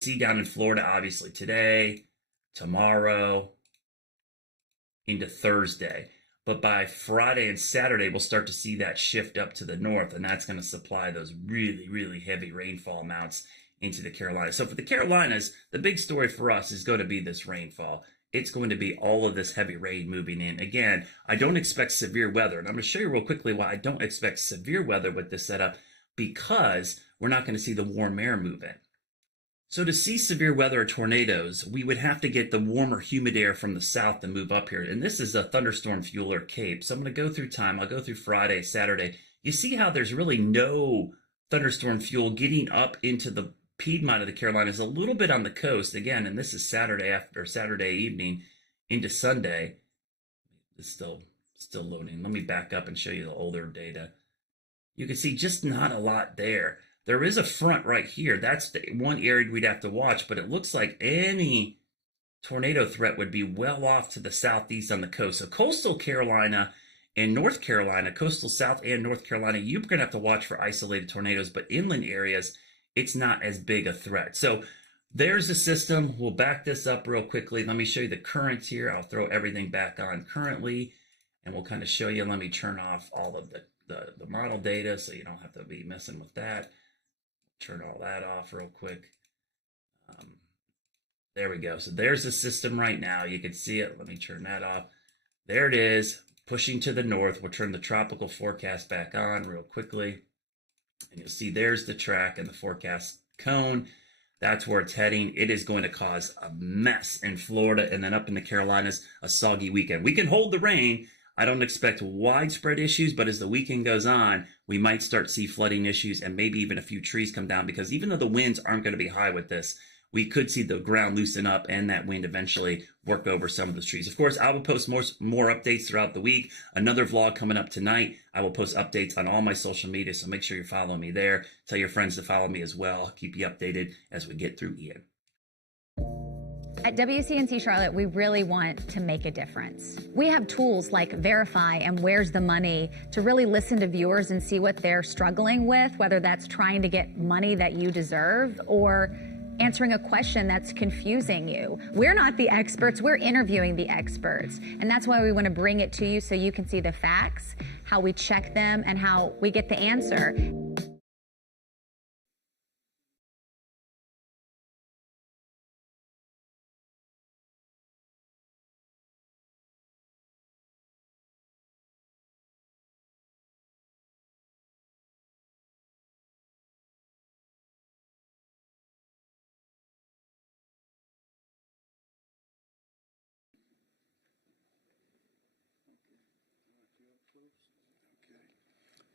See down in Florida, obviously today, tomorrow, into Thursday. But by Friday and Saturday, we'll start to see that shift up to the north, and that's going to supply those really, really heavy rainfall amounts into the Carolinas. So for the Carolinas, the big story for us is going to be this rainfall. It's going to be all of this heavy rain moving in. Again, I don't expect severe weather, and I'm going to show you real quickly why I don't expect severe weather with this setup, because we're not going to see the warm air move in. So to see severe weather or tornadoes, we would have to get the warmer, humid air from the south to move up here. And this is a thunderstorm fuel or CAPE. So I'm going to go through time. I'll go through Friday, Saturday. You see how there's really no thunderstorm fuel getting up into the Piedmont of the Carolinas, a little bit on the coast. Again, and this is Saturday after Saturday evening into Sunday. It's still loading. Let me back up and show you the older data. You can see just not a lot there. There is a front right here. That's the one area we'd have to watch, but it looks like any tornado threat would be well off to the southeast on the coast. So coastal Carolina and North Carolina, coastal South and North Carolina, you're going to have to watch for isolated tornadoes, but inland areas, it's not as big a threat. So there's the system. We'll back this up real quickly. Let me show you the currents here. I'll throw everything back on currently, and we'll kind of show you. Let me turn off all of the model data so you don't have to be messing with that. Turn all that off real quick. There we go. So there's the system right now. You can see it. Let me turn that off. There it is, pushing to the north. We'll turn the tropical forecast back on real quickly. And you'll see there's the track and the forecast cone. That's where it's heading. It is going to cause a mess in Florida, and then up in the Carolinas, a soggy weekend. We can hold the rain. I don't expect widespread issues, but as the weekend goes on, we might start to see flooding issues and maybe even a few trees come down, because even though the winds aren't going to be high with this, we could see the ground loosen up and that wind eventually work over some of those trees. Of course, I will post more updates throughout the week. Another vlog coming up tonight. I will post updates on all my social media, so make sure you're following me there. Tell your friends to follow me as well. Keep you updated as we get through Ian. At WCNC Charlotte, we really want to make a difference. We have tools like Verify and Where's the Money to really listen to viewers and see what they're struggling with, whether that's trying to get money that you deserve or answering a question that's confusing you. We're not the experts, we're interviewing the experts. And that's why we want to bring it to you so you can see the facts, how we check them, and how we get the answer.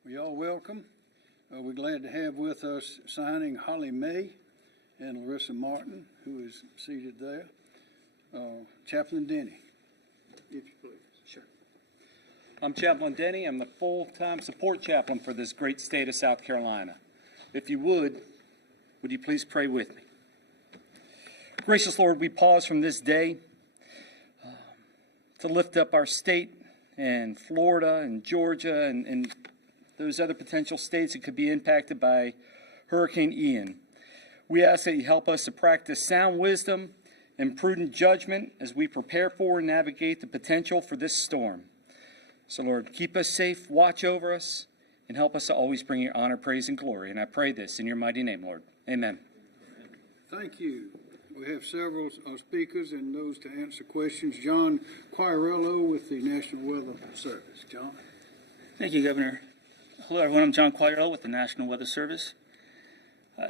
Well, y'all welcome. We're glad to have with us signing Holly May and Larissa Martin, who is seated there. Chaplain Denny, if you please. Sure. I'm Chaplain Denny. I'm the full-time support chaplain for this great state of South Carolina. If you would you please pray with me? Gracious Lord, we pause from this day to lift up our state and Florida and Georgia and those other potential states that could be impacted by Hurricane Ian. We ask that you help us to practice sound wisdom and prudent judgment as we prepare for and navigate the potential for this storm. So, Lord, keep us safe, watch over us, and help us to always bring your honor, praise, and glory. And I pray this in your mighty name, Lord. Amen. Thank you. We have several speakers and those to answer questions. John Quirello with the National Weather Service. John. Thank you, Governor. Hello, everyone. I'm John Quirello with the National Weather Service.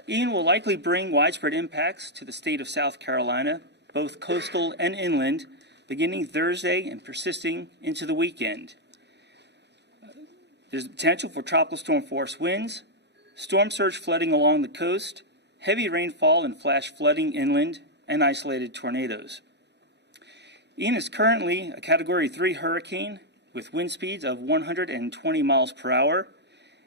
Ian will likely bring widespread impacts to the state of South Carolina, both coastal and inland, beginning Thursday and persisting into the weekend. There's the potential for tropical storm force winds, storm surge flooding along the coast, heavy rainfall and flash flooding inland, and isolated tornadoes. Ian is currently a Category 3 hurricane with wind speeds of 120 miles per hour.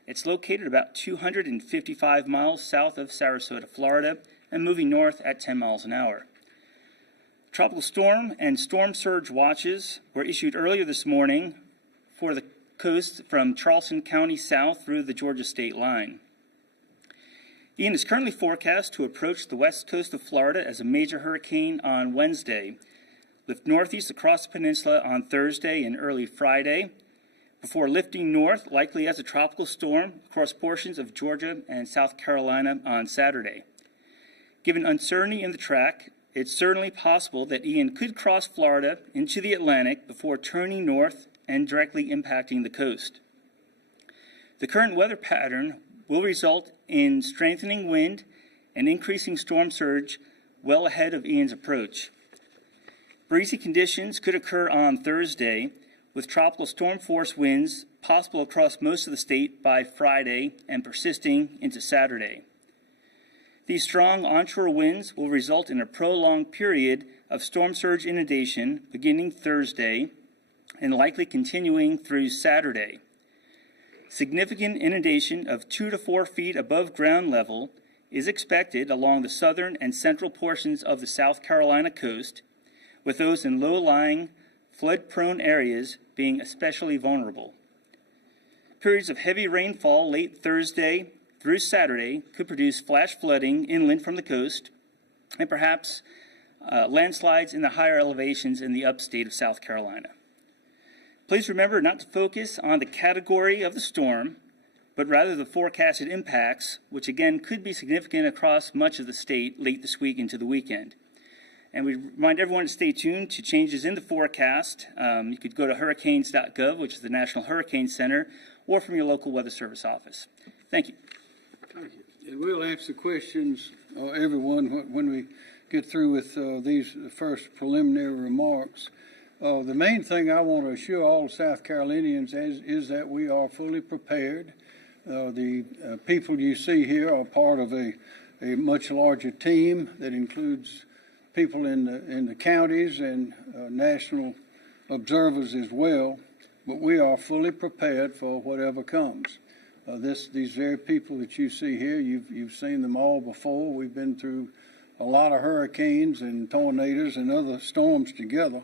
It's located about 255 miles south of Sarasota, Florida, and moving north at 10 miles an hour. Tropical storm and storm surge watches were issued earlier this morning for the coast from Charleston County south through the Georgia state line. Ian is currently forecast to approach the west coast of Florida as a major hurricane on Wednesday, lift northeast across the peninsula on Thursday and early Friday, before lifting north, likely as a tropical storm, across portions of Georgia and South Carolina on Saturday. Given uncertainty in the track, it's certainly possible that Ian could cross Florida into the Atlantic before turning north and directly impacting the coast. The current weather pattern will result in strengthening wind and increasing storm surge well ahead of Ian's approach. Breezy conditions could occur on Thursday, with tropical storm force winds possible across most of the state by Friday and persisting into Saturday. These strong onshore winds will result in a prolonged period of storm surge inundation beginning Thursday and likely continuing through Saturday. Significant inundation of 2 to 4 feet above ground level is expected along the southern and central portions of the South Carolina coast, with those in low-lying, flood-prone areas being especially vulnerable. Periods of heavy rainfall late Thursday through Saturday could produce flash flooding inland from the coast and perhaps landslides in the higher elevations in the upstate of South Carolina. Please remember not to focus on the category of the storm, but rather the forecasted impacts, which again could be significant across much of the state late this week into the weekend. And we remind everyone to stay tuned to changes in the forecast. You could go to hurricanes.gov, which is the National Hurricane Center, or from your local Weather Service office. Thank you. Thank you. And we'll answer questions, everyone, when we get through with these first preliminary remarks. The main thing I want to assure all South Carolinians is that we are fully prepared. The people you see here are part of a much larger team that includes people in the counties and national observers as well. But we are fully prepared for whatever comes. These very people that you see here, you've seen them all before. We've been through a lot of hurricanes and tornadoes and other storms together.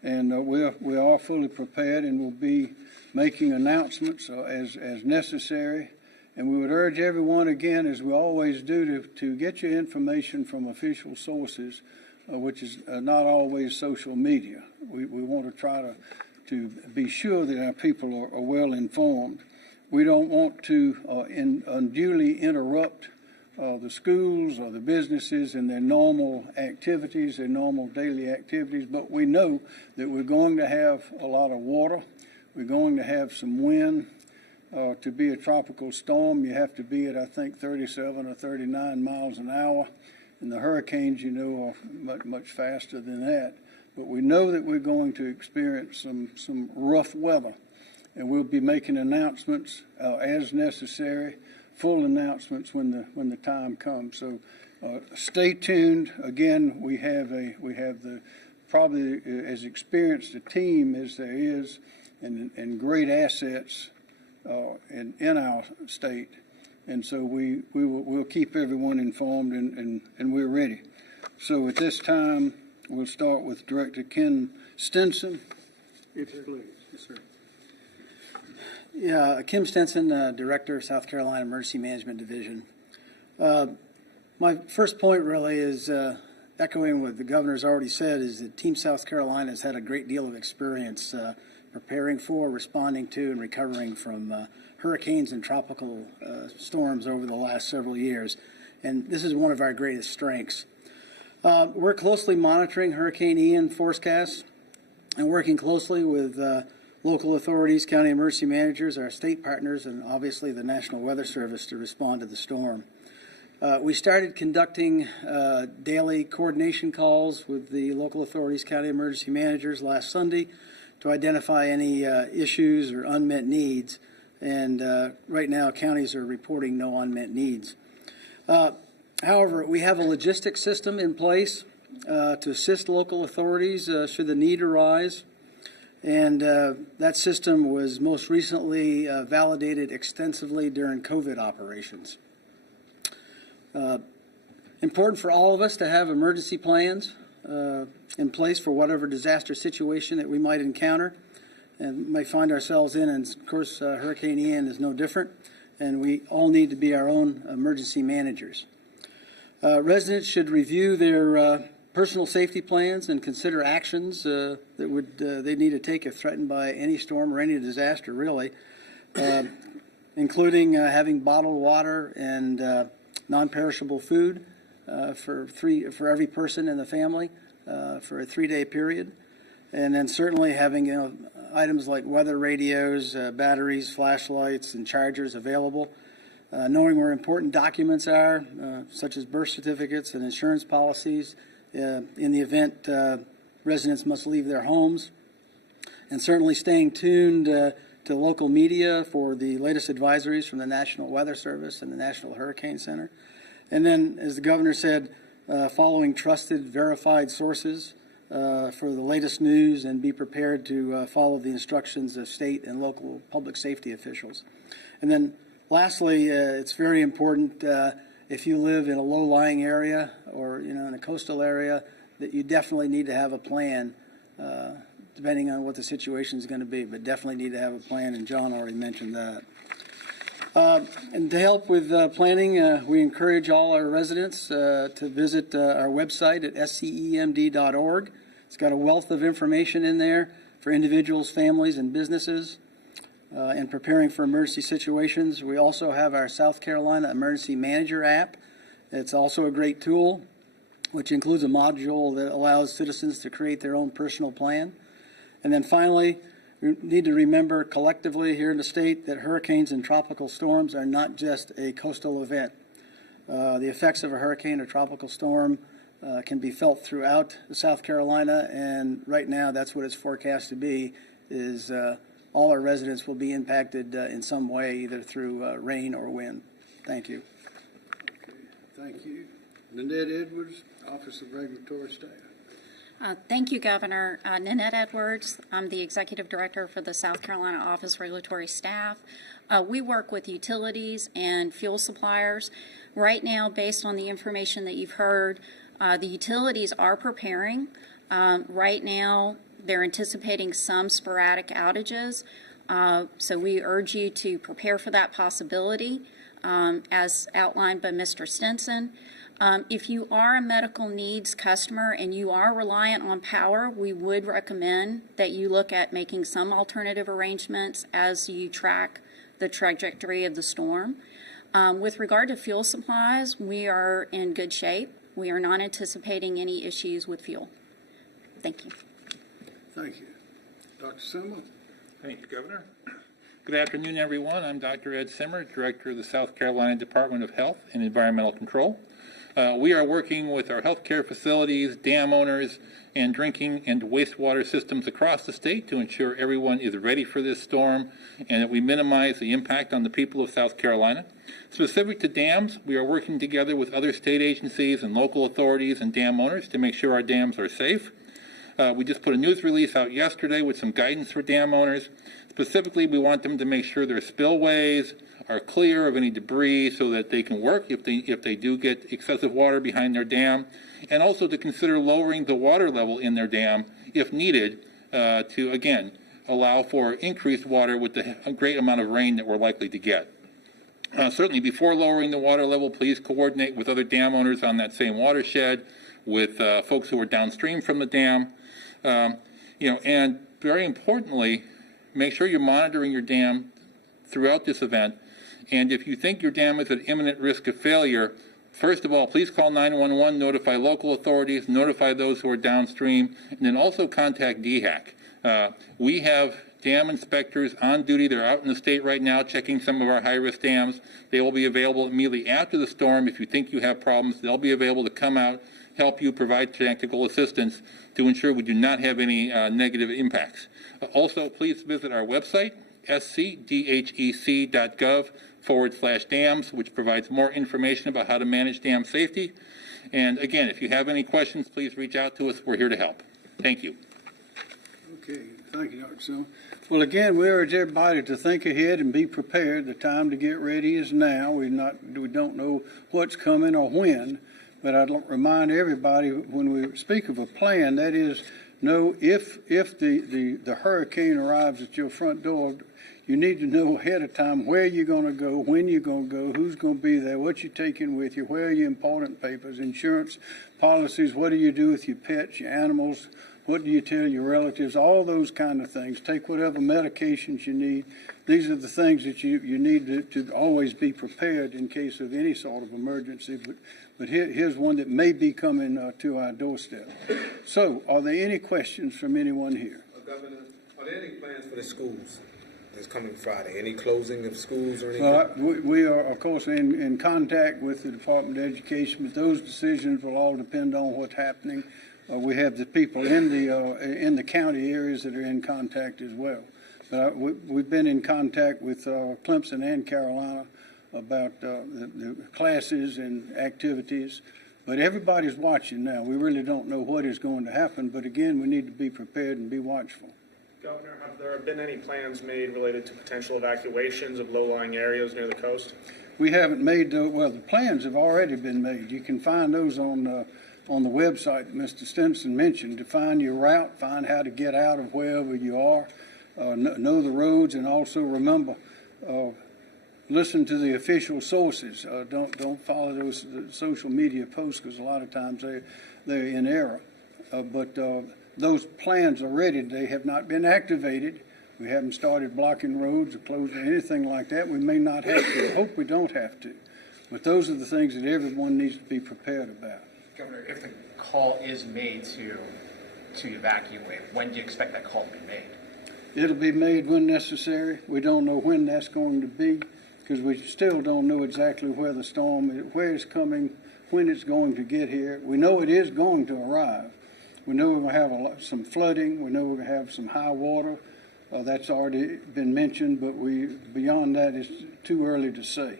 And we are fully prepared and will be making announcements as necessary. And we would urge everyone, again, as we always do, to get your information from official sources, which is not always social media. We want to try to be sure that our people are well informed. We don't want to unduly interrupt the schools or the businesses in their normal activities, their normal daily activities, but we know that we're going to have a lot of water. We're going to have some wind. To be a tropical storm, you have to be at, I think, 37 or 39 miles an hour. And the hurricanes, you know, are much faster than that. But we know that we're going to experience some rough weather. And we'll be making announcements as necessary, full announcements when the time comes. So stay tuned. Again, we have the probably as experienced a team as there is, and great assets in our state. And so we'll keep everyone informed, and we're ready. So at this time, we'll start with Director Ken Stinson, if you please. Yes, sir. Yeah, Kim Stinson, Director, South Carolina Emergency Management Division. My first point really is echoing what the governor's already said, is that Team South Carolina has had a great deal of experience preparing for, responding to, and recovering from hurricanes and tropical storms over the last several years. And this is one of our greatest strengths. We're closely monitoring Hurricane Ian forecasts and working closely with local authorities, county emergency managers, our state partners, and obviously the National Weather Service to respond to the storm. We started conducting daily coordination calls with the local authorities, county emergency managers last Sunday to identify any issues or unmet needs. And right now, counties are reporting no unmet needs. However, we have a logistics system in place to assist local authorities should the need arise. And that system was most recently validated extensively during COVID operations. Important for all of us to have emergency plans in place for whatever disaster situation that we might encounter and might find ourselves in. And of course, Hurricane Ian is no different. and we all need to be our own emergency managers. Residents should review their personal safety plans and consider actions that they need to take if threatened by any storm or any disaster, really, including having bottled water and non-perishable food for every person in the family for a 3-day period, and then certainly having items like weather radios, batteries, flashlights, and chargers available. Knowing where important documents are, such as birth certificates and insurance policies, in the event residents must leave their homes, and certainly staying tuned to local media for the latest advisories from the National Weather Service and the National Hurricane Center. And then, as the governor said, following trusted, verified sources for the latest news, and be prepared to follow the instructions of state and local public safety officials. And then lastly, it's very important if you live in a low-lying area or in a coastal area, that you definitely need to have a plan, depending on what the situation is going to be. But definitely need to have a plan, and John already mentioned that. And to help with planning, we encourage all our residents to visit our website at scemd.org. It's got a wealth of information in there for individuals, families, and businesses. In preparing for emergency situations, we also have our South Carolina Emergency Manager app. It's also a great tool, which includes a module that allows citizens to create their own personal plan. And then finally, we need to remember collectively here in the state that hurricanes and tropical storms are not just a coastal event. The effects of a hurricane or tropical storm can be felt throughout South Carolina, and right now that's what it's forecast to be, is all our residents will be impacted in some way, either through rain or wind. Thank you. Okay, thank you. Nanette Edwards, Office of Regulatory Staff. Thank you, Governor. Nanette Edwards. I'm the Executive Director for the South Carolina Office of Regulatory Staff. We work with utilities and fuel suppliers. Right now, based on the information that you've heard, the utilities are preparing. Right now, they're anticipating some sporadic outages. So we urge you to prepare for that possibility, as outlined by Mr. Stinson. If you are a medical needs customer and you are reliant on power, we would recommend that you look at making some alternative arrangements as you track the trajectory of the storm. With regard to fuel supplies, we are in good shape. We are not anticipating any issues with fuel. Thank you. Thank you. Dr. Simmer. Thank you, Governor. Good afternoon, everyone. I'm Dr. Ed Simmer, Director of the South Carolina Department of Health and Environmental Control. We are working with our healthcare facilities, dam owners, and drinking and wastewater systems across the state to ensure everyone is ready for this storm and that we minimize the impact on the people of South Carolina. Specific to dams, we are working together with other state agencies and local authorities and dam owners to make sure our dams are safe. We just put a news release out yesterday with some guidance for dam owners. Specifically, we want them to make sure their spillways are clear of any debris so that they can work if they do get excessive water behind their dam, and also to consider lowering the water level in their dam if needed to, again, allow for increased water with the great amount of rain that we're likely to get. Certainly, before lowering the water level, please coordinate with other dam owners on that same watershed, with folks who are downstream from the dam. And very importantly, make sure you're monitoring your dam throughout this event. And if you think your dam is at imminent risk of failure, first of all, please call 911, notify local authorities, notify those who are downstream, and then also contact DHAC. We have dam inspectors on duty. They're out in the state right now checking some of our high-risk dams. They will be available immediately after the storm. If you think you have problems, they'll be available to come out, help you, provide technical assistance to ensure we do not have any negative impacts. Also, please visit our website, scdhec.gov/dams, which provides more information about how to manage dam safety. And again, if you have any questions, please reach out to us. We're here to help. Thank you. Okay, thank you, Dr. Simmer. Well, again, we urge everybody to think ahead and be prepared. The time to get ready is now. We don't know what's coming or when, but I'd remind everybody when we speak of a plan, that is, know if the hurricane arrives at your front door, You need to know ahead of time where you're going to go, when you're going to go, who's going to be there, what you're taking with you, where are your important papers, insurance policies, what do you do with your pets, your animals, what do you tell your relatives, all those kind of things. Take whatever medications you need. These are the things that you need to always be prepared in case of any sort of emergency. But here's one that may be coming to our doorstep. So, are there any questions from anyone here? Governor, are there any plans for the schools this coming Friday? Any closing of schools or anything? We are, of course, in contact with the Department of Education, but those decisions will all depend on what's happening. We have the people in the county areas that are in contact as well. But we've been in contact with Clemson and Carolina about the classes and activities. But everybody's watching now. We really don't know what is going to happen. But again, we need to be prepared and be watchful. Governor, have there been any plans made related to potential evacuations of low-lying areas near the coast? We haven't made well, the plans have already been made. You can find those on the website Mr. Stinson mentioned, to find your route, find how to get out of wherever you are, know the roads, and also remember, listen to the official sources. Don't follow those social media posts, because a lot of times they're in error. But those plans are ready. They have not been activated. We haven't started blocking roads or closing anything like that. We may not have to. I hope we don't have to. But those are the things that everyone needs to be prepared about. Governor, if the call is made to evacuate, when do you expect that call to be made? It'll be made when necessary. We don't know when that's going to be, because we still don't know exactly where the storm is, where it's coming, when it's going to get here. We know it is going to arrive. We know we're going to have some flooding. We know we're going to have some high water. That's already been mentioned, but beyond that, it's too early to say.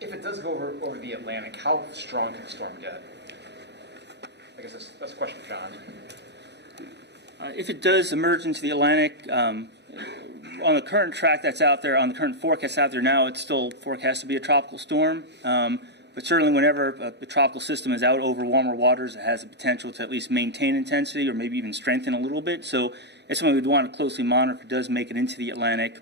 If it does go over the Atlantic, how strong can the storm get? I guess that's a question for John. If it does emerge into the Atlantic, on the current track that's out there, on the current forecast out there now, it's still forecast to be a tropical storm. But certainly whenever the tropical system is out over warmer waters, it has the potential to at least maintain intensity or maybe even strengthen a little bit. So it's something we'd want to closely monitor if it does make it into the Atlantic.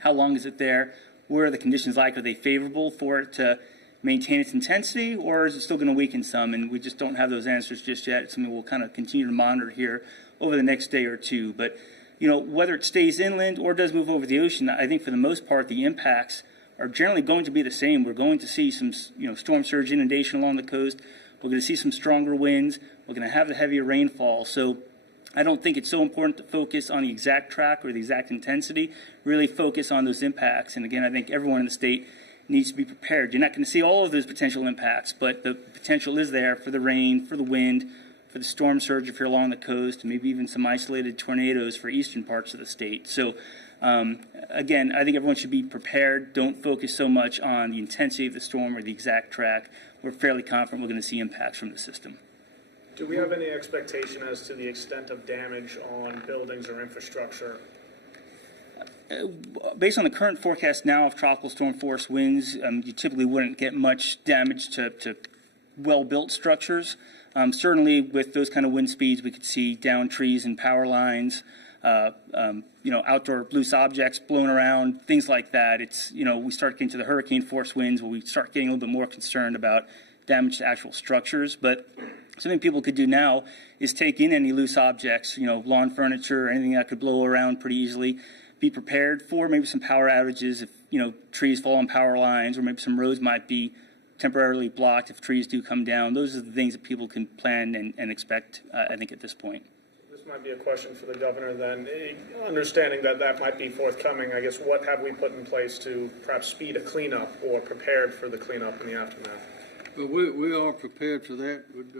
How long is it there? Where are the conditions like? Are they favorable for it to maintain its intensity, or is it still going to weaken some? And we just don't have those answers just yet. It's something we'll kind of continue to monitor here over the next day or two. But, you know, whether it stays inland or does move over the ocean, I think for the most part the impacts are generally going to be the same. We're going to see some, storm surge inundation along the coast. We're going to see some stronger winds. We're going to have the heavier rainfall. So I don't think it's so important to focus on the exact track or the exact intensity, really focus on those impacts. And again, I think everyone in the state needs to be prepared. You're not going to see all of those potential impacts, but the potential is there for the rain, for the wind, for the storm surge if you're along the coast, and maybe even some isolated tornadoes for eastern parts of the state. So again, I think everyone should be prepared. Don't focus so much on the intensity of the storm or the exact track. We're fairly confident we're going to see impacts from the system. Do we have any expectation as to the extent of damage on buildings or infrastructure? Based on the current forecast now of tropical storm force winds, you typically wouldn't get much damage to well-built structures. Certainly with those kind of wind speeds, we could see down trees and power lines, outdoor loose objects blown around, things like that. It's, we start getting to the hurricane force winds where we start getting a little bit more concerned about damage to actual structures. But something people could do now is take in any loose objects, lawn furniture, anything that could blow around pretty easily. Be prepared for maybe some power outages if, trees fall on power lines, or maybe some roads might be temporarily blocked if trees do come down. Those are the things that people can plan and expect, I think, at this point. This might be a question for the governor then. Understanding that might be forthcoming, I guess, what have we put in place to perhaps speed a cleanup or prepared for the cleanup in the aftermath? Well, we are prepared for that. Would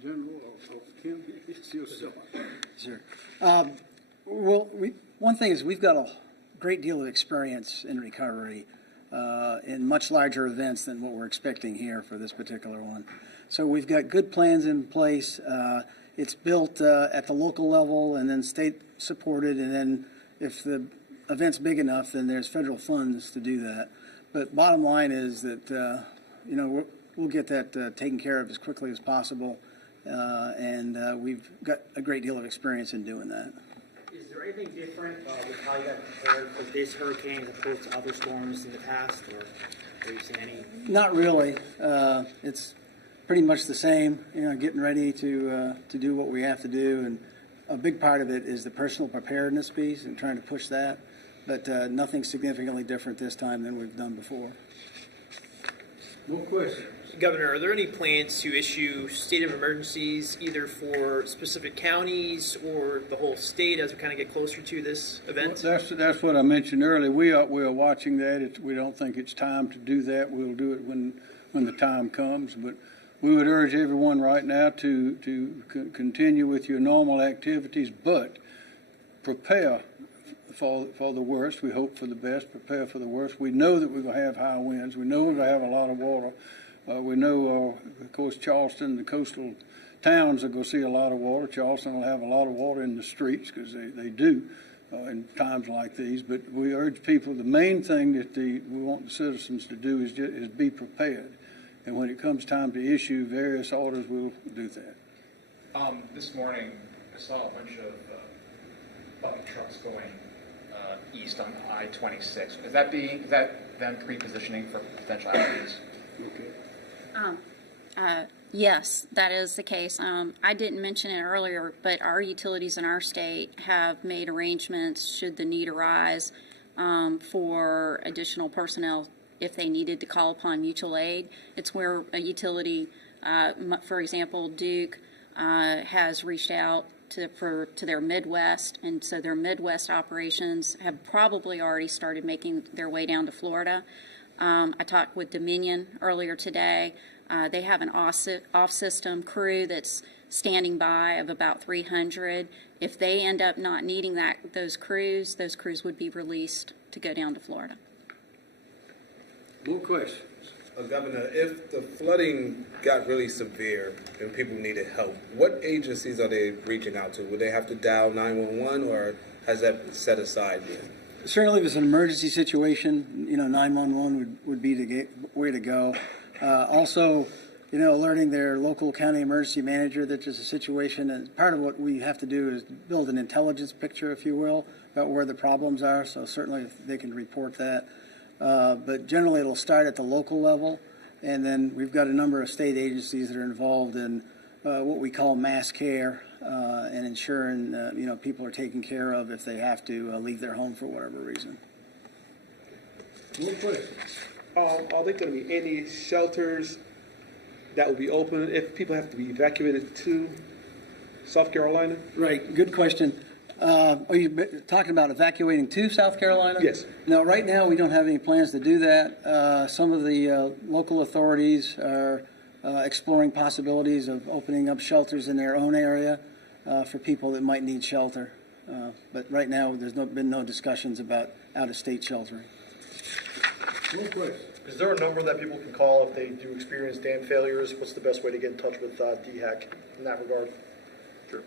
General or Kim, it's yourself. Sure. One thing is we've got a great deal of experience in recovery in much larger events than what we're expecting here for this particular one. So we've got good plans in place. It's built at the local level and then state supported, and then if the event's big enough, then there's federal funds to do that. But bottom line is that we'll get that taken care of as quickly as possible, and we've got a great deal of experience in doing that. Is there anything different with how you got prepared for this hurricane as opposed to other storms in the past, or have you seen any? Not really. It's pretty much the same. Getting ready to do what we have to do, and a big part of it is the personal preparedness piece and trying to push that. But nothing significantly different this time than we've done before. More questions? Governor, are there any plans to issue state of emergencies either for specific counties or the whole state as we kind of get closer to this event? Well, that's what I mentioned earlier. We are watching that. We don't think it's time to do that. We'll do it when the time comes. But we would urge everyone right now to continue with your normal activities, but prepare for the worst. We hope for the best, prepare for the worst. We know that we're going to have high winds. We know we're going to have a lot of water. We know, of course, Charleston, the coastal towns are going to see a lot of water. Charleston will have a lot of water in the streets because they do in times like these. But we urge people, the main thing that we want the citizens to do is be prepared. And when it comes time to issue various orders, we'll do that. This morning, I saw a bunch of bucket trucks going east on I-26. Is that them pre-positioning for potential outages? Okay. Yes, that is the case. I didn't mention it earlier, but our utilities in our state have made arrangements, should the need arise, for additional personnel if they needed to call upon mutual aid. It's where a utility, for example, Duke, has reached out to their Midwest, and so their Midwest operations have probably already started making their way down to Florida. I talked with Dominion earlier today. They have an off-system crew that's standing by of about 300. If they end up not needing those crews would be released to go down to Florida. More questions? Governor, if the flooding got really severe and people needed help, what agencies are they reaching out to? Would they have to dial 911, or has that been set aside yet? Certainly, if it's an emergency situation, 911 would be the way to go. Also, alerting their local county emergency manager that there's a situation. And part of what we have to do is build an intelligence picture, if you will, about where the problems are. So certainly, if they can report that. But generally, it'll start at the local level, and then we've got a number of state agencies that are involved in what we call mass care and ensuring people are taken care of if they have to leave their home for whatever reason. More questions? Are there going to be any shelters that will be open if people have to be evacuated to South Carolina? Right. Good question. Are you talking about evacuating to South Carolina? Yes. No, right now we don't have any plans to do that. Some of the local authorities are exploring possibilities of opening up shelters in their own area for people that might need shelter. But right now there's been no discussions about out-of-state sheltering. More questions? Is there a number that people can call if they do experience dam failures? What's the best way to get in touch with DHEC in that regard? Sure.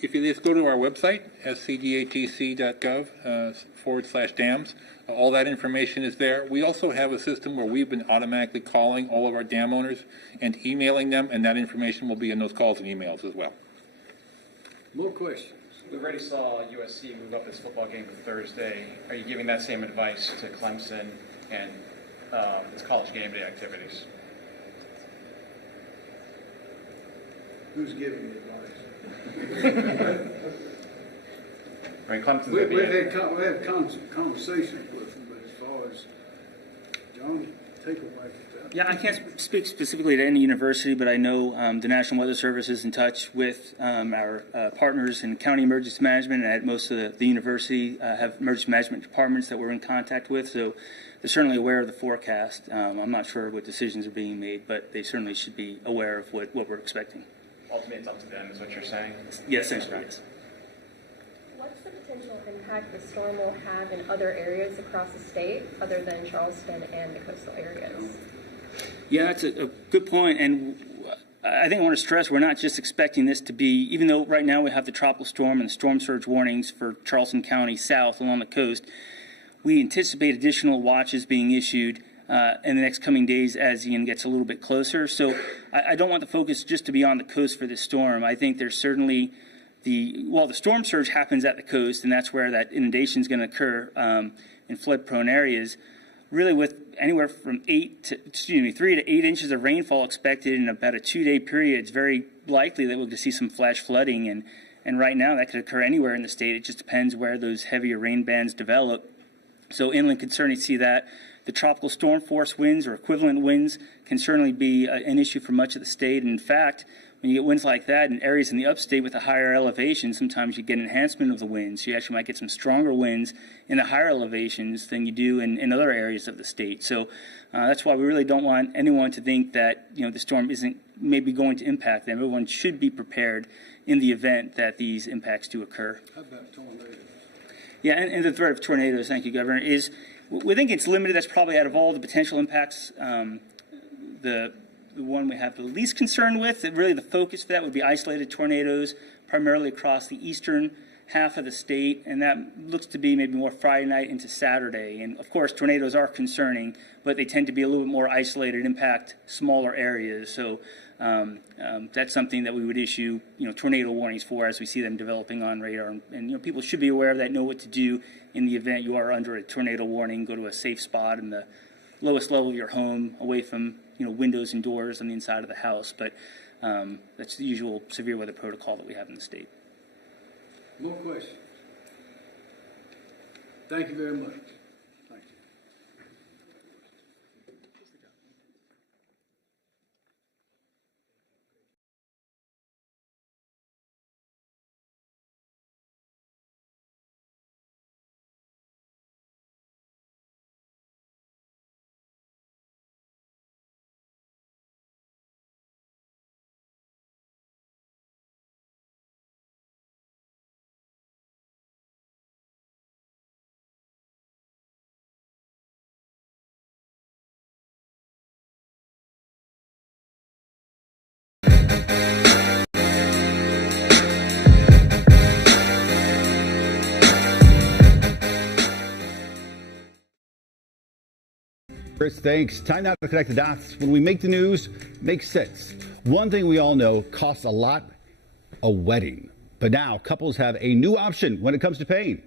If you just go to our website, scdatc.gov/dams, all that information is there. We also have a system where we've been automatically calling all of our dam owners and emailing them, and that information will be in those calls and emails as well. More questions? We already saw USC move up its football game for Thursday. Are you giving that same advice to Clemson and its college game day activities? Who's giving the advice? I mean, Clemson's We've had conversations with them, but as far as John, take away. Yeah, I can't speak specifically to any university, but I know the National Weather Service is in touch with our partners in county emergency management, and at most of the university have emergency management departments that we're in contact with, so they're certainly aware of the forecast. I'm not sure what decisions are being made, but they certainly should be aware of what we're expecting. Ultimately, it's up to them, is what you're saying? Yes, essentially, yes. What's the potential impact the storm will have in other areas across the state other than Charleston and the coastal areas? Yeah, that's a good point, and I think I want to stress we're not just expecting this to be, even though right now we have the tropical storm and the storm surge warnings for Charleston County south along the coast, we anticipate additional watches being issued in the next coming days as Ian gets a little bit closer. So I don't want the focus just to be on the coast for this storm. I think there's certainly the storm surge happens at the coast, and that's where that inundation is going to occur in flood-prone areas. Really, with anywhere from 3 to 8 inches of rainfall expected in about a 2-day period, it's very likely that we're going to see some flash flooding. And right now, that could occur anywhere in the state. It just depends where those heavier rain bands develop. So inland can certainly see that. The tropical storm force winds or equivalent winds can certainly be an issue for much of the state. And in fact, when you get winds like that in areas in the upstate with a higher elevation, sometimes you get an enhancement of the winds. You actually might get some stronger winds in the higher elevations than you do in other areas of the state. So that's why we really don't want anyone to think that the storm isn't maybe going to impact them. Everyone should be prepared in the event that these impacts do occur. How about tornadoes? Yeah, and the threat of tornadoes, thank you, Governor, is we think it's limited. That's probably out of all the potential impacts, the one we have the least concern with. Really, the focus for that would be isolated tornadoes, primarily across the eastern half of the state, and that looks to be maybe more Friday night into Saturday. And of course, tornadoes are concerning, but they tend to be a little bit more isolated, impact smaller areas. So that's something that we would issue, tornado warnings for as we see them developing on radar. And people should be aware of that, know what to do in the event you are under a tornado warning. Go to a safe spot in the lowest level of your home, away from windows and doors on the inside of the house. But that's the usual severe weather protocol that we have in the state. More questions? Thank you very much. Thank you. Chris, thanks. Time now to connect the dots. When we make the news, makes sense. One thing we all know costs a lot, a wedding. But now couples have a new option when it comes to paying.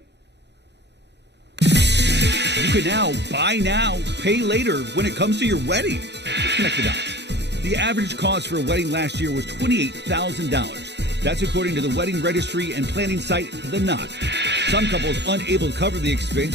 You can now buy now, pay later when it comes to your wedding. Let's connect the dots. The average cost for a wedding last year was $28,000. That's according to the wedding registry and planning site, The Knot. Some couples unable to cover the expense have